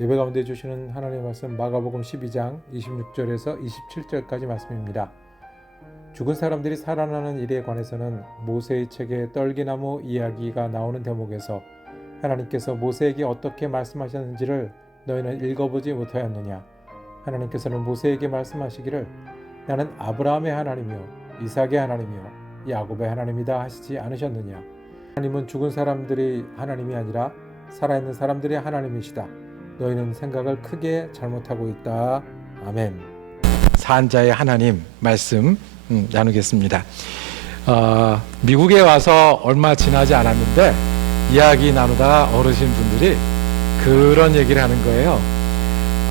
예배 가운데 주시는 하나님의 말씀 마가복음 12장 26절에서 27절까지 말씀입니다. 죽은 사람들이 살아나는 일에 관해서는 모세의 책에 떨기나무 이야기가 나오는 대목에서 하나님께서 모세에게 어떻게 말씀하셨는지를 너희는 읽어보지 못하였느냐. 하나님께서는 모세에게 말씀하시기를 나는 아브라함의 하나님이요 이삭의 하나님이요 야곱의 하나님이다 하시지 않으셨느냐. 하나님은 죽은 사람들이 하나님이 아니라 살아있는 사람들의 하나님이시다. 너희는 생각을 크게 잘못하고 있다. 아멘. 산자의 하나님 말씀 나누겠습니다. 미국에 와서 얼마 지나지 않았는데 이야기 나누다가 어르신분들이 그런 얘기를 하는 거예요.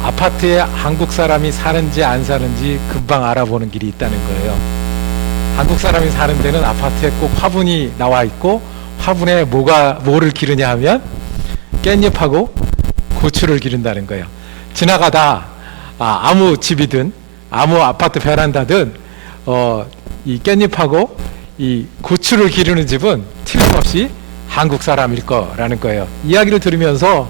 아파트에 한국 사람이 사는지 안 사는지 금방 알아보는 길이 있다는 거예요. 한국 사람이 사는 데는 아파트에 꼭 화분이 나와 있고 화분에 뭐를 기르냐 하면 깻잎하고 고추를 기른다는 거예요. 지나가다 아무 집이든 아무 아파트 베란다든 이 깻잎하고 이 고추를 기르는 집은 틀림없이 한국 사람일 거라는 거예요. 이야기를 들으면서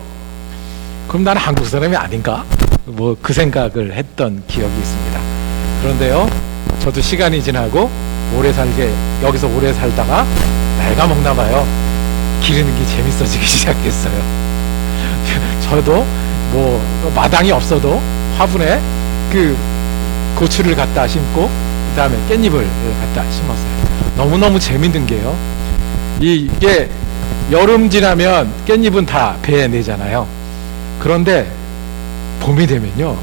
그럼 나는 한국 사람이 아닌가? 뭐 그 생각을 했던 기억이 있습니다. 그런데요, 저도 시간이 지나고 여기서 오래 살다가 나이가 먹나 봐요. 기르는 게 재밌어지기 시작했어요. 저도 뭐 마당이 없어도 화분에 그 고추를 갖다 심고 그 다음에 깻잎을 갖다 심었어요. 너무너무 재밌는 게요, 이게 여름 지나면 깻잎은 다 베내잖아요. 그런데 봄이 되면요,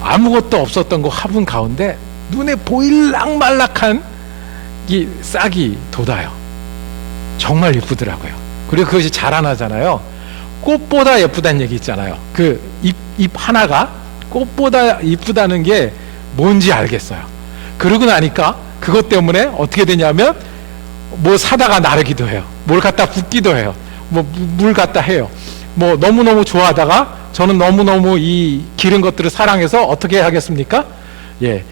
아무것도 없었던 그 화분 가운데 눈에 보일락말락한 이 싹이 돋아요. 정말 예쁘더라고요. 그리고 그것이 자라나잖아요. 꽃보다 예쁘다는 얘기 있잖아요. 그 잎 하나가 꽃보다 이쁘다는 게 뭔지 알겠어요. 그러고 나니까 그것 때문에 어떻게 되냐면 뭐 사다가 나르기도 해요. 뭘 갖다 붓기도 해요. 뭐 물 갖다 해요. 뭐 너무너무 좋아하다가 저는 너무너무 이 기른 것들을 사랑해서 어떻게 하겠습니까? 예,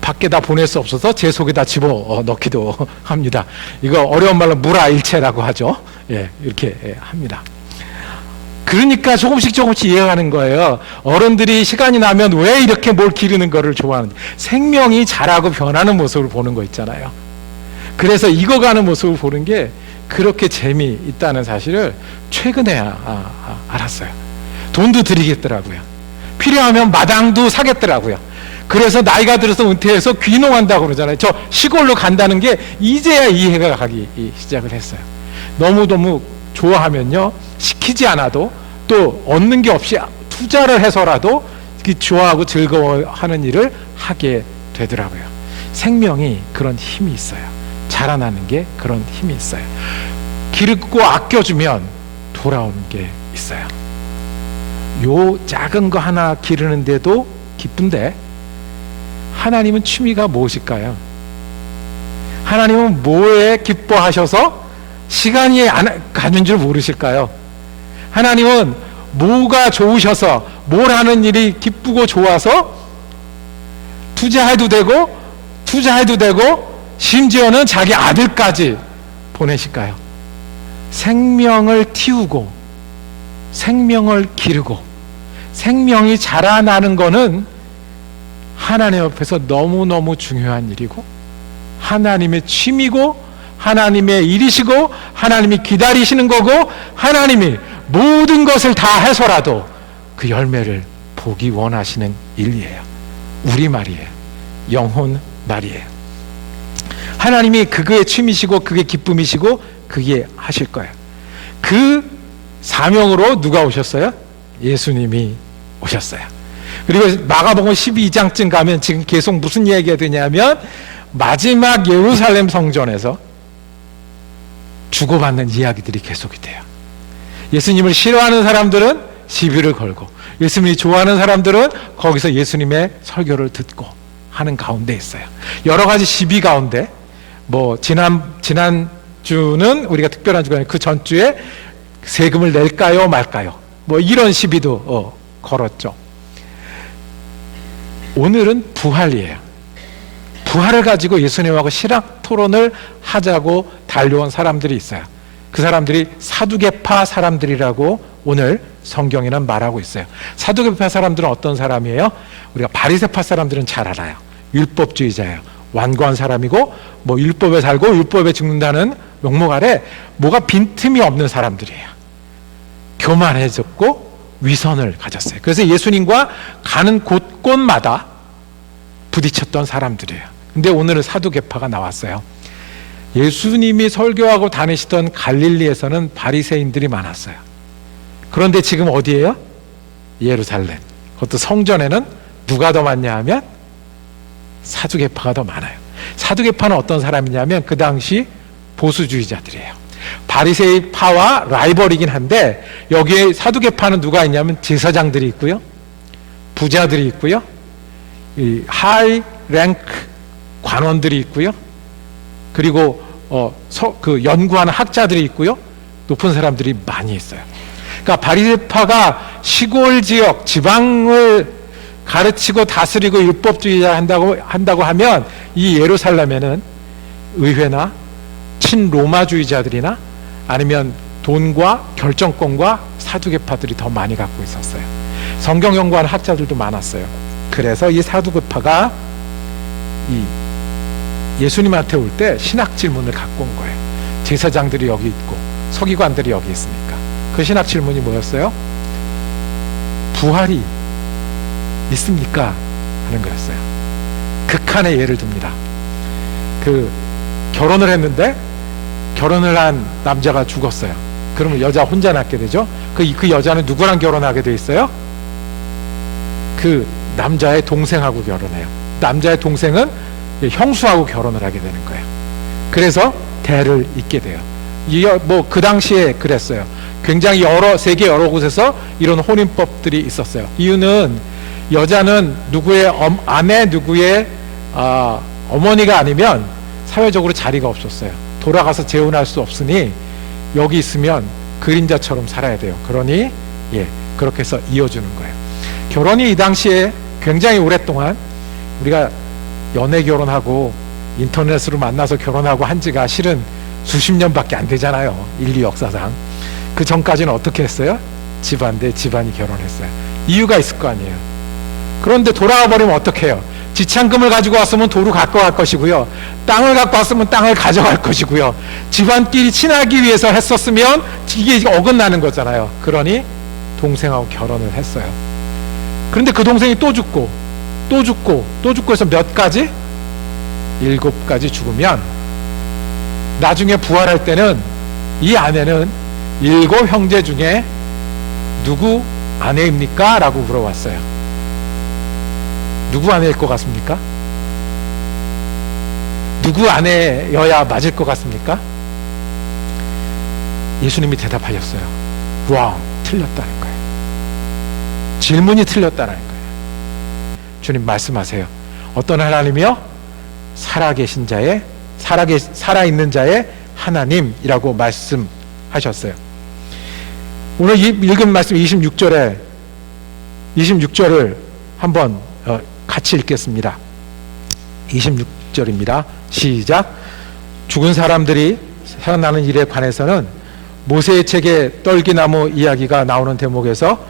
밖에다 보낼 수 없어서 제 속에다 집어 넣기도 합니다. 이거 어려운 말로 물아일체라고 하죠. 예, 이렇게 합니다. 그러니까 조금씩 이해가는 거예요. 어른들이 시간이 나면 왜 이렇게 뭘 기르는 거를 좋아하는지. 생명이 자라고 변하는 모습을 보는 거 있잖아요. 그래서 익어가는 모습을 보는 게 그렇게 재미있다는 사실을 최근에 알았어요. 돈도 들이겠더라고요. 필요하면 마당도 사겠더라고요. 그래서 나이가 들어서 은퇴해서 귀농한다고 그러잖아요. 저 시골로 간다는 게 이제야 이해가 가기 시작을 했어요. 너무너무 좋아하면요, 시키지 않아도 또 얻는 게 없이 투자를 해서라도 좋아하고 즐거워하는 일을 하게 되더라고요. 생명이 그런 힘이 있어요. 자라나는 게 그런 힘이 있어요. 기르고 아껴주면 돌아오는 게 있어요. 요 작은 거 하나 기르는데도 기쁜데 하나님은 취미가 무엇일까요? 하나님은 뭐에 기뻐하셔서 시간이 가는 줄 모르실까요? 하나님은 뭐가 좋으셔서 뭘 하는 일이 기쁘고 좋아서 투자해도 되고 심지어는 자기 아들까지 보내실까요? 생명을 틔우고 생명을 기르고 생명이 자라나는 거는 하나님 앞에서 너무너무 중요한 일이고 하나님의 취미고 하나님의 일이시고 하나님이 기다리시는 거고 하나님이 모든 것을 다 해서라도 그 열매를 보기 원하시는 일이에요. 우리말이에요. 영혼 말이에요. 하나님이 그게 취미시고 그게 기쁨이시고 그게 하실 거예요. 그 사명으로 누가 오셨어요? 예수님이 오셨어요. 그리고 마가복음 12장쯤 가면 지금 계속 무슨 얘기가 되냐면 마지막 예루살렘 성전에서 주고받는 이야기들이 계속이 돼요. 예수님을 싫어하는 사람들은 시비를 걸고 예수님이 좋아하는 사람들은 거기서 예수님의 설교를 듣고 하는 가운데 있어요. 여러 가지 시비 가운데 뭐 지난 주는 우리가 특별한 주가 아니고 그 전주에 세금을 낼까요 말까요 뭐 이런 시비도 걸었죠. 오늘은 부활이에요. 부활을 가지고 예수님하고 실학 토론을 하자고 달려온 사람들이 있어요. 그 사람들이 사두개파 사람들이라고 오늘 성경에는 말하고 있어요. 사두개파 사람들은 어떤 사람이에요? 우리가 바리새파 사람들은 잘 알아요. 율법주의자예요. 완고한 사람이고 뭐 율법에 살고 율법에 죽는다는 명목 아래 뭐가 빈틈이 없는 사람들이에요. 교만해졌고 위선을 가졌어요. 그래서 예수님과 가는 곳곳마다 부딪혔던 사람들이에요. 근데 오늘은 사두개파가 나왔어요. 예수님이 설교하고 다니시던 갈릴리에서는 바리새인들이 많았어요. 그런데 지금 어디예요? 예루살렘. 그것도 성전에는 누가 더 많냐 하면 사두개파가 더 많아요. 사두개파는 어떤 사람이냐면 그 당시 보수주의자들이에요. 바리새파와 라이벌이긴 한데 여기에 사두개파는 누가 있냐면 제사장들이 있고요, 부자들이 있고요, 이 하이 랭크 관원들이 있고요, 그리고 그 연구하는 학자들이 있고요, 높은 사람들이 많이 있어요. 그러니까 바리새파가 시골 지역 지방을 가르치고 다스리고 율법주의자 한다고 하면 이 예루살렘에는 의회나 친로마주의자들이나 아니면 돈과 결정권과 사두개파들이 더 많이 갖고 있었어요. 성경 연구하는 학자들도 많았어요. 그래서 이 사두개파가 이 예수님한테 올 때 신학 질문을 갖고 온 거예요. 제사장들이 여기 있고 서기관들이 여기 있으니까 그 신학 질문이 뭐였어요? 부활이 있습니까? 하는 거였어요. 극한의 예를 듭니다. 그 결혼을 했는데 결혼을 한 남자가 죽었어요. 그러면 여자 혼자 낳게 되죠. 그 여자는 누구랑 결혼하게 돼 있어요? 그 남자의 동생하고 결혼해요. 남자의 동생은 형수하고 결혼을 하게 되는 거예요. 그래서 대를 잇게 돼요. 뭐 그 당시에 그랬어요. 굉장히 세계 여러 곳에서 이런 혼인법들이 있었어요. 이유는 여자는 누구의 아내, 누구의 어머니가 아니면 사회적으로 자리가 없었어요. 돌아가서 재혼할 수 없으니 여기 있으면 그림자처럼 살아야 돼요. 그러니 그렇게 해서 이어주는 거예요. 결혼이 이 당시에 굉장히 오랫동안 우리가 연애 결혼하고 인터넷으로 만나서 결혼하고 한 지가 실은 수십 년밖에 안 되잖아요. 인류 역사상. 그 전까지는 어떻게 했어요? 집안 대 집안이 결혼했어요. 이유가 있을 거 아니에요. 그런데 돌아와 버리면 어떻게 해요? 지참금을 가지고 왔으면 도로 갖고 갈 것이고요, 땅을 갖고 왔으면 땅을 가져갈 것이고요, 집안끼리 친하기 위해서 했었으면 이게 어긋나는 거잖아요. 그러니 동생하고 결혼을 했어요. 그런데 그 동생이 또 죽고 또 죽고 또 죽고 해서 몇 가지? 7가지 죽으면 나중에 부활할 때는 이 아내는 7 형제 중에 누구 아내입니까? 라고 물어봤어요. 누구 아내일 것 같습니까? 누구 아내여야 맞을 것 같습니까? 예수님이 대답하셨어요. wrong, 틀렸다는 거예요. 질문이 틀렸다는 거예요. 주님 말씀하세요. 어떤 하나님이요? 살아계신 자의 살아있는 자의 하나님이라고 말씀하셨어요. 오늘 읽은 말씀 26절을 한번 같이 읽겠습니다. 26절입니다. 시작. 죽은 사람들이 살아나는 일에 관해서는 모세의 책에 떨기나무 이야기가 나오는 대목에서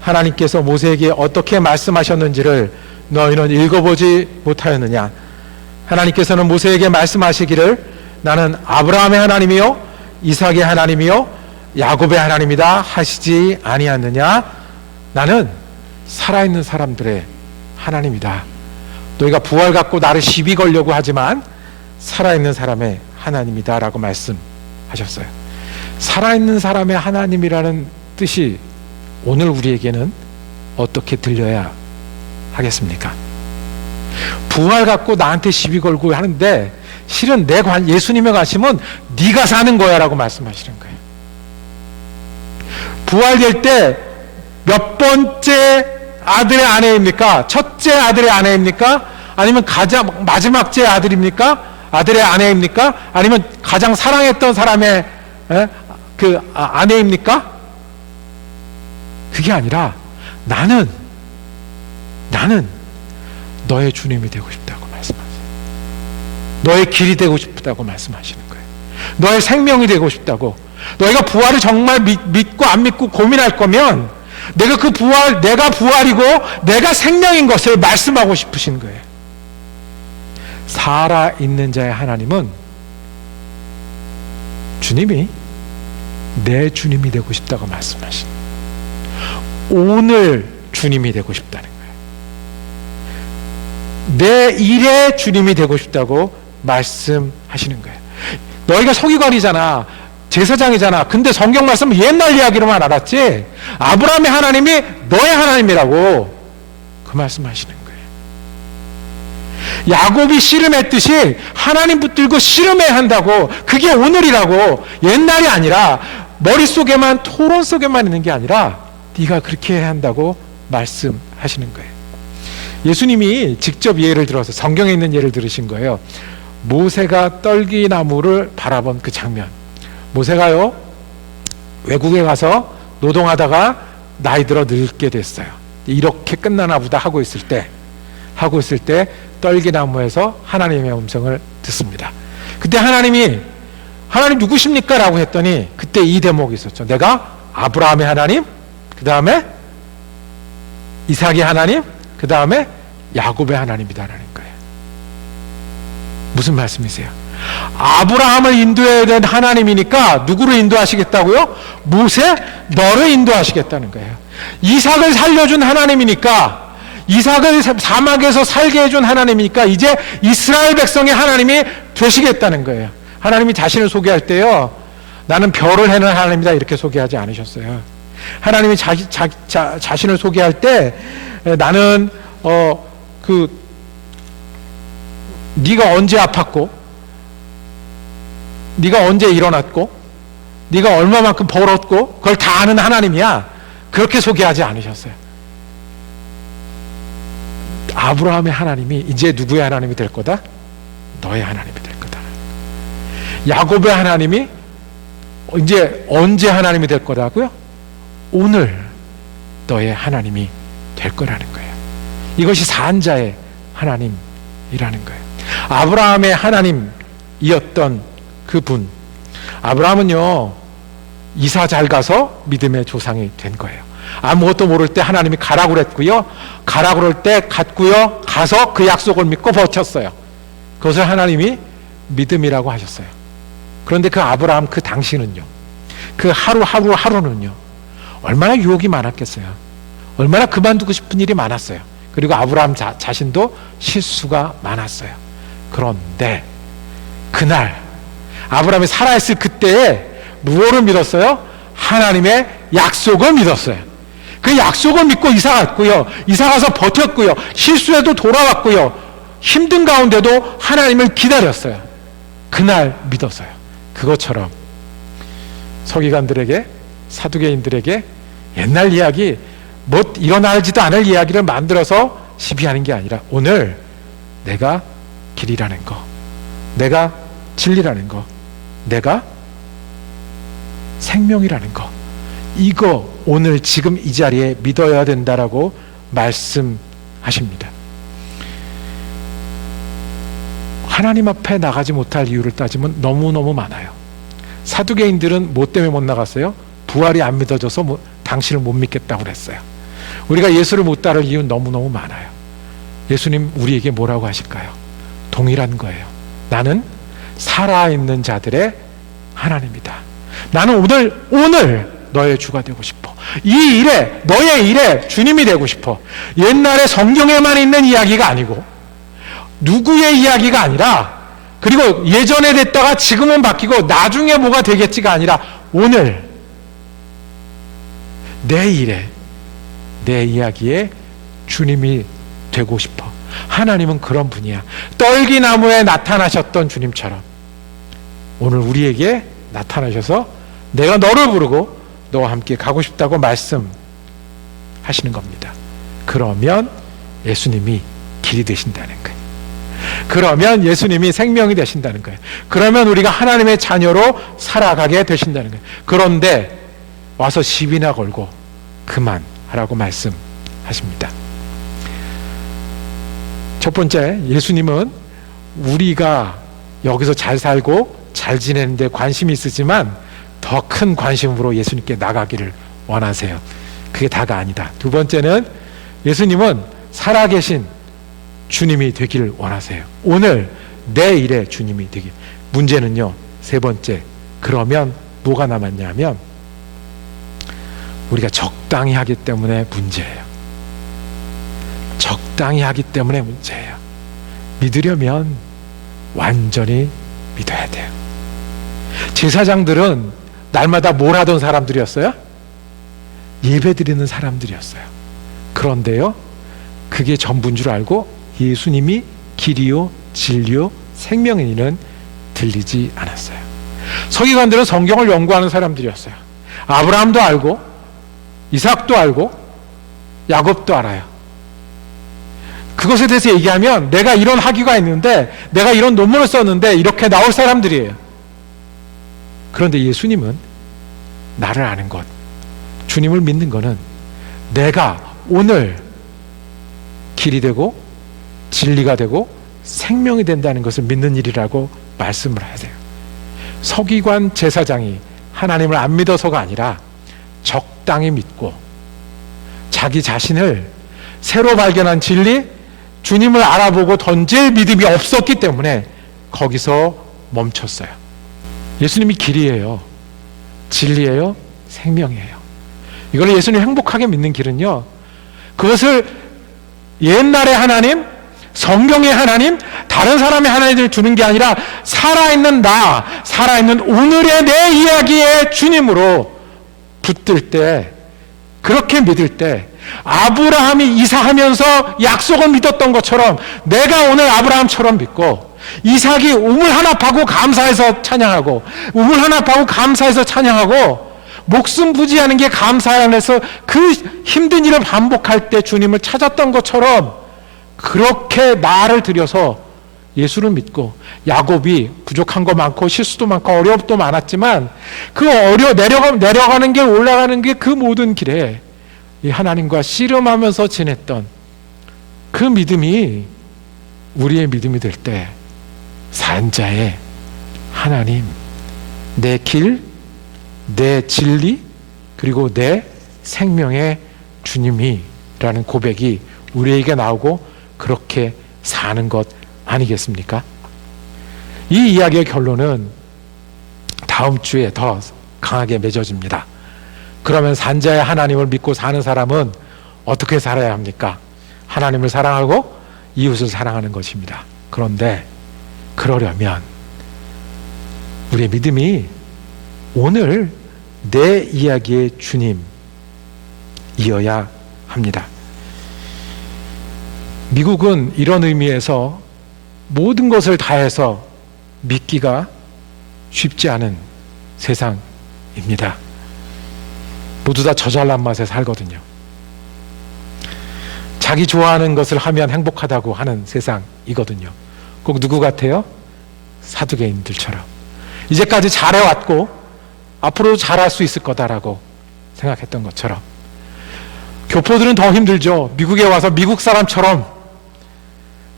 하나님께서 모세에게 어떻게 말씀하셨는지를 너희는 읽어보지 못하였느냐. 하나님께서는 모세에게 말씀하시기를 나는 아브라함의 하나님이요 이삭의 하나님이요 야곱의 하나님이다 하시지 아니하느냐. 나는 살아있는 사람들의 하나님이다. 너희가 부활 갖고 나를 시비 걸려고 하지만 살아있는 사람의 하나님이다 라고 말씀하셨어요. 살아있는 사람의 하나님이라는 뜻이 오늘 우리에게는 어떻게 들려야 하겠습니까? 부활 갖고 나한테 시비 걸고 하는데 실은 예수님의 관심은 네가 사는 거야 라고 말씀하시는 거예요. 부활될 때 몇 번째 아들의 아내입니까? 첫째 아들의 아내입니까? 아니면 가장 마지막째 아들입니까? 아들의 아내입니까? 아니면 가장 사랑했던 사람의 아내입니까? 그게 아니라 나는 너의 주님이 되고 싶다고 말씀하세요. 너의 길이 되고 싶다고 말씀하시는 거예요. 너의 생명이 되고 싶다고 너희가 부활을 정말 믿고 안 믿고 고민할 거면 내가 내가 부활이고 내가 생명인 것을 말씀하고 싶으신 거예요. 살아있는 자의 하나님은 주님이 내 주님이 되고 싶다고 말씀하신 거예요. 오늘 주님이 되고 싶다는 거예요. 내 일의 주님이 되고 싶다고 말씀하시는 거예요. 너희가 서기관이잖아, 제사장이잖아. 근데 성경 말씀은 옛날 이야기로만 알았지 아브라함의 하나님이 너의 하나님이라고 그 말씀하시는 거예요. 야곱이 씨름했듯이 하나님 붙들고 씨름해야 한다고, 그게 오늘이라고. 옛날이 아니라 머릿속에만, 토론 속에만 있는 게 아니라 네가 그렇게 해야 한다고 말씀하시는 거예요. 예수님이 직접 예를 들어서 성경에 있는 예를 들으신 거예요. 모세가 떨기나무를 바라본 그 장면. 모세가요, 외국에 가서 노동하다가 나이 들어 늙게 됐어요. 이렇게 끝나나 보다 하고 있을 때 떨기나무에서 하나님의 음성을 듣습니다. 그때 하나님 누구십니까? 라고 했더니 그때 이 대목이 있었죠. 내가 아브라함의 하나님, 그 다음에 이삭의 하나님, 그 다음에 야곱의 하나님이다라는 거예요. 무슨 말씀이세요? 아브라함을 인도해야 된 하나님이니까 누구를 인도하시겠다고요? 모세, 너를 인도하시겠다는 거예요. 이삭을 살려준 하나님이니까, 이삭을 사막에서 살게 해준 하나님이니까 이제 이스라엘 백성의 하나님이 되시겠다는 거예요. 하나님이 자신을 소개할 때요, 나는 별을 해는 하나님이다 이렇게 소개하지 않으셨어요. 하나님이 자신을 소개할 때 나는 네가 언제 아팠고, 네가 언제 일어났고, 네가 얼마만큼 벌었고, 그걸 다 아는 하나님이야. 그렇게 소개하지 않으셨어요. 아브라함의 하나님이 이제 누구의 하나님이 될 거다? 너의 하나님이 될 거다. 야곱의 하나님이 이제 언제 하나님이 될 거라고요? 오늘 너의 하나님이 될 거라는 거예요. 이것이 산자의 하나님이라는 거예요. 아브라함의 하나님이었던 그분, 아브라함은요 이사 잘 가서 믿음의 조상이 된 거예요. 아무것도 모를 때 하나님이 가라고 그랬고요, 가라고 그럴 때 갔고요, 가서 그 약속을 믿고 버텼어요. 그것을 하나님이 믿음이라고 하셨어요. 그런데 그 아브라함 그 당시는요, 그 하루는요 얼마나 유혹이 많았겠어요. 얼마나 그만두고 싶은 일이 많았어요. 그리고 아브라함 자신도 실수가 많았어요. 그런데 그날 아브라함이 살아있을 그때에 무엇을 믿었어요? 하나님의 약속을 믿었어요. 그 약속을 믿고 이사 갔고요, 이사 가서 버텼고요, 실수해도 돌아왔고요, 힘든 가운데도 하나님을 기다렸어요. 그날 믿었어요. 그것처럼 서기관들에게, 사두개인들에게 옛날 이야기, 뭐 일어나지도 않을 이야기를 만들어서 시비하는 게 아니라 오늘 내가 길이라는 거, 내가 진리라는 거, 내가 생명이라는 거, 이거 오늘 지금 이 자리에 믿어야 된다라고 말씀하십니다. 하나님 앞에 나가지 못할 이유를 따지면 너무너무 많아요. 사두개인들은 뭐 때문에 못 나갔어요? 부활이 안 믿어져서 당신을 못 믿겠다고 그랬어요. 우리가 예수를 못 따를 이유는 너무너무 많아요. 예수님 우리에게 뭐라고 하실까요? 동일한 거예요. 나는 살아있는 자들의 하나님이다. 나는 오늘 너의 주가 되고 싶어. 이 일에, 너의 일에 주님이 되고 싶어. 옛날에 성경에만 있는 이야기가 아니고, 누구의 이야기가 아니라, 그리고 예전에 됐다가 지금은 바뀌고 나중에 뭐가 되겠지가 아니라 오늘 내 일에, 내 이야기에 주님이 되고 싶어. 하나님은 그런 분이야. 떨기나무에 나타나셨던 주님처럼 오늘 우리에게 나타나셔서 내가 너를 부르고 너와 함께 가고 싶다고 말씀하시는 겁니다. 그러면 예수님이 길이 되신다는 거예요. 그러면 예수님이 생명이 되신다는 거예요. 그러면 우리가 하나님의 자녀로 살아가게 되신다는 거예요. 그런데 와서 시비나 걸고 그만하라고 말씀하십니다. 첫 번째, 예수님은 우리가 여기서 잘 살고 잘 지내는 데 관심이 있으지만 더 큰 관심으로 예수님께 나가기를 원하세요. 그게 다가 아니다. 두 번째는 예수님은 살아계신 주님이 되기를 원하세요. 오늘 내일의 주님이 되길. 문제는요, 세 번째, 그러면 뭐가 남았냐면 우리가 적당히 하기 때문에 문제예요. 적당히 하기 때문에 문제예요. 믿으려면 완전히 믿어야 돼요. 제사장들은 날마다 뭘 하던 사람들이었어요? 예배드리는 사람들이었어요. 그런데요, 그게 전부인 줄 알고 예수님이 길이요 진리요 생명이는 들리지 않았어요. 서기관들은 성경을 연구하는 사람들이었어요. 아브라함도 알고 이삭도 알고 야곱도 알아요. 그것에 대해서 얘기하면 내가 이런 학위가 있는데 내가 이런 논문을 썼는데 이렇게 나올 사람들이에요. 그런데 예수님은 나를 아는 것, 주님을 믿는 것은 내가 오늘 길이 되고 진리가 되고 생명이 된다는 것을 믿는 일이라고 말씀을 해야 돼요. 서기관 제사장이 하나님을 안 믿어서가 아니라 적당히 믿고 자기 자신을 새로 발견한 진리, 주님을 알아보고 던질 믿음이 없었기 때문에 거기서 멈췄어요. 예수님이 길이에요, 진리예요, 생명이에요. 이걸 예수님 행복하게 믿는 길은요, 그것을 옛날의 하나님, 성경의 하나님, 다른 사람의 하나님을 주는 게 아니라 살아있는 나, 살아있는 오늘의 내 이야기의 주님으로 붙들 때, 그렇게 믿을 때 아브라함이 이사하면서 약속을 믿었던 것처럼 내가 오늘 아브라함처럼 믿고, 이삭이 우물 하나 파고 감사해서 찬양하고, 우물 하나 파고 감사해서 찬양하고, 목숨 부지하는 게 감사 안에서 그 힘든 일을 반복할 때 주님을 찾았던 것처럼 그렇게 나를 들여서 예수를 믿고, 야곱이 부족한 거 많고 실수도 많고 어려움도 많았지만 그 내려가는 길, 올라가는 게 그 모든 길에 이 하나님과 씨름하면서 지냈던 그 믿음이 우리의 믿음이 될 때 산자의 하나님, 내 길, 내 진리, 그리고 내 생명의 주님이라는 고백이 우리에게 나오고 그렇게 사는 것 아니겠습니까? 이 이야기의 결론은 다음 주에 더 강하게 맺어집니다. 그러면 산자의 하나님을 믿고 사는 사람은 어떻게 살아야 합니까? 하나님을 사랑하고 이웃을 사랑하는 것입니다. 그런데 그러려면 우리의 믿음이 오늘 내 이야기의 주님이어야 합니다. 미국은 이런 의미에서 모든 것을 다해서 믿기가 쉽지 않은 세상입니다. 모두 다 저잘난 맛에 살거든요. 자기 좋아하는 것을 하면 행복하다고 하는 세상이거든요. 꼭 누구 같아요? 사두개인들처럼 이제까지 잘해왔고 앞으로도 잘할 수 있을 거다라고 생각했던 것처럼. 교포들은 더 힘들죠. 미국에 와서 미국 사람처럼,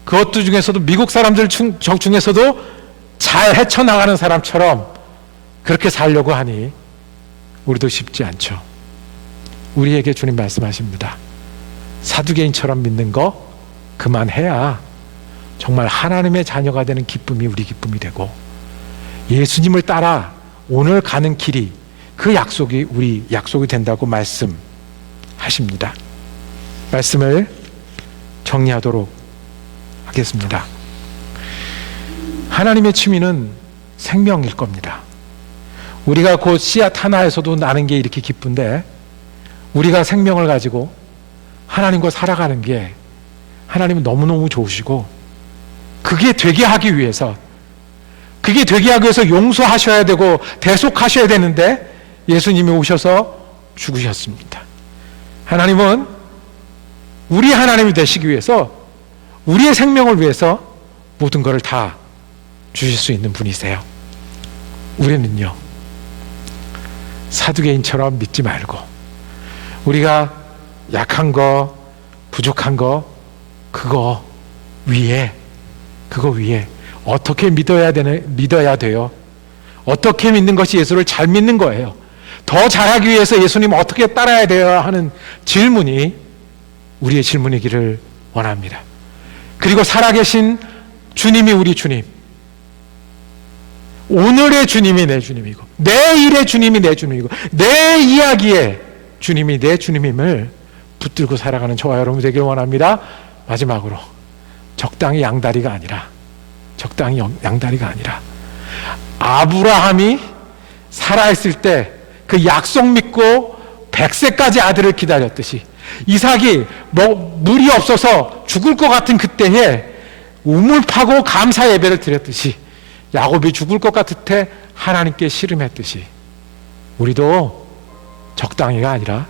그것도 중에서도 미국 사람들 중에서도 잘 헤쳐나가는 사람처럼 그렇게 살려고 하니 우리도 쉽지 않죠. 우리에게 주님 말씀하십니다. 사두개인처럼 믿는 거 그만해야 정말 하나님의 자녀가 되는 기쁨이 우리 기쁨이 되고, 예수님을 따라 오늘 가는 길이 그 약속이 우리 약속이 된다고 말씀하십니다. 말씀을 정리하도록 하겠습니다. 하나님의 취미는 생명일 겁니다. 우리가 곧 씨앗 하나에서도 나는 게 이렇게 기쁜데, 우리가 생명을 가지고 하나님과 살아가는 게 하나님은 너무너무 좋으시고, 그게 되게 하기 위해서 용서하셔야 되고 대속하셔야 되는데 예수님이 오셔서 죽으셨습니다. 하나님은 우리 하나님이 되시기 위해서, 우리의 생명을 위해서 모든 것을 다 주실 수 있는 분이세요. 우리는요, 사두개인처럼 믿지 말고 우리가 약한 거, 부족한 거, 그거 위에 어떻게 믿어야 돼요? 어떻게 믿는 것이 예수를 잘 믿는 거예요. 더 잘하기 위해서 예수님 어떻게 따라야 돼야 하는 질문이 우리의 질문이기를 원합니다. 그리고 살아계신 주님이 우리 주님, 오늘의 주님이 내 주님이고 내일의 주님이 내 주님이고 내 이야기의 주님이 내 주님임을 붙들고 살아가는 저와 여러분 되길 원합니다. 마지막으로 적당히 양다리가 아니라 아브라함이 살아있을 때 그 약속 믿고 100세까지 아들을 기다렸듯이 이삭이 물이 없어서 죽을 것 같은 그때에 우물 파고 감사 예배를 드렸듯이 야곱이 죽을 것 같을 때 하나님께 씨름했듯이 우리도 적당히가 아니라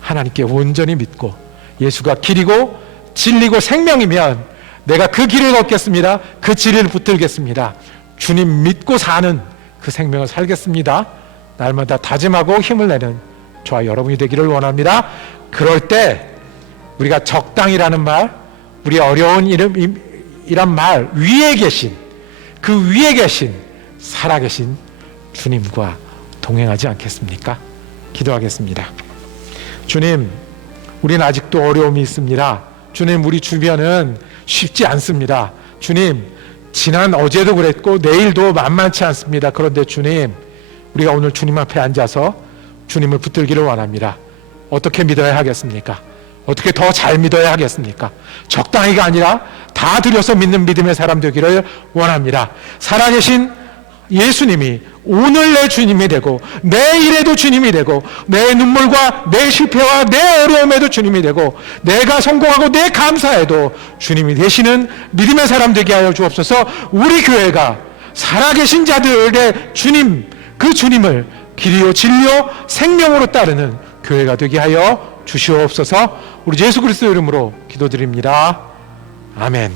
하나님께 온전히 믿고 예수가 길이고 진리고 생명이면 내가 그 길을 걷겠습니다. 그 진리를 붙들겠습니다. 주님 믿고 사는 그 생명을 살겠습니다. 날마다 다짐하고 힘을 내는 저와 여러분이 되기를 원합니다. 그럴 때 우리가 적당이라는 말, 우리 어려운 이란 말 위에 계신 그 위에 계신 살아계신 주님과 동행하지 않겠습니까? 기도하겠습니다. 주님, 우리는 아직도 어려움이 있습니다. 주님, 우리 주변은 쉽지 않습니다. 주님, 지난 어제도 그랬고 내일도 만만치 않습니다. 그런데 주님, 우리가 오늘 주님 앞에 앉아서 주님을 붙들기를 원합니다. 어떻게 믿어야 하겠습니까? 어떻게 더 잘 믿어야 하겠습니까? 적당히가 아니라 다 들여서 믿는 믿음의 사람 되기를 원합니다. 살아계신 예수님이 오늘 내 주님이 되고 내일에도 주님이 되고 내 눈물과 내 실패와 내 어려움에도 주님이 되고 내가 성공하고 내 감사에도 주님이 되시는 믿음의 사람 되게 하여 주옵소서. 우리 교회가 살아계신 자들의 주님, 그 주님을 길이요 진리요 생명으로 따르는 교회가 되게 하여 주시옵소서. 우리 예수 그리스도 이름으로 기도드립니다. 아멘.